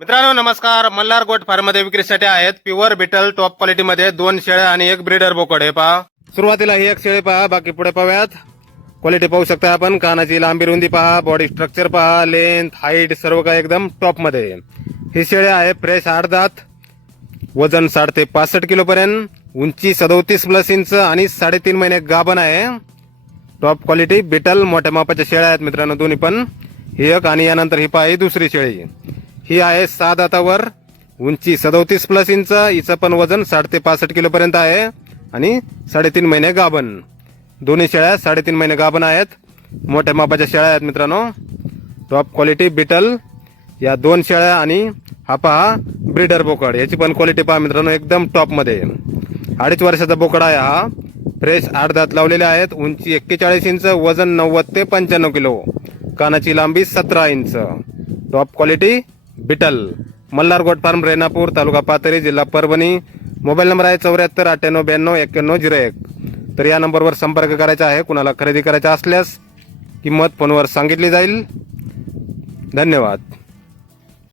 मित्रांनो नमस्कार. मल्हार गोट फार्ममध्ये विक्रीसाठी आहेत प्युअर बिटल टॉप क्वालिटीमध्ये दोन शेळ्या आणि एक ब्रीडर बोकड. हे पहा. सुरुवातीला ही एक शेळी पहा बाकी पुढे पाहूयात. क्वालिटी पाहू शकता आपण. कानाची लांबी रुंदी पहा बॉडी स्ट्रक्चर पहा लेंथ हाईट सर्व काही एकदम टॉपमध्ये. ही शेळी आहे फ्रेश आठ दात. वजन साठ ते पासष्ट किलोपर्यंत उंची सदोतीस प्लस इंच आणि साडेतीन महिने गाभण आहे. टॉप क्वालिटी बिटल मोठ्या मापाच्या शेळ्या आहेत मित्रांनो दोन्ही पण. ही एक आणि यानंतर ही पहा ही दुसरी शेळी. ही आहे सहा दातावर उंची सदोतीस प्लस इंच हिचं पण वजन साठ ते पासष्ट किलोपर्यंत आहे. आणि साडेतीन महिने गाभण. दोन्ही शेळ्या साडेतीन महिने गाभण आहेत. मोठ्या मापाच्या शेळ्या आहेत मित्रांनो. टॉप क्वालिटी बिटल या दोन शेळ्या आणि हा पहा ब्रिडर बोकड. याची पण क्वालिटी पहा मित्रांनो एकदम टॉपमध्ये अडीच वर्षाचा बोकड आहे हा. फ्रेश आठ दात लावलेले आहेत. उंची एक्केचाळीस इंच वजन नव्वद ते पंच्याण्णव किलो कानाची लांबी सतरा inch top quality Beetal Malhargot farm Renapur taluka Pathri जिल्हा परभणी. मोबाईल नंबर आहे चौऱ्याहत्तर अठ्ठ्याण्णव ब्याण्णव एक्क्याण्णव झिरो एक. तर या नंबरवर संपर्क करायचा आहे. कुणाला खरेदी करायचा असल्यास किंमत फोनवर सांगितली जाईल. धन्यवाद.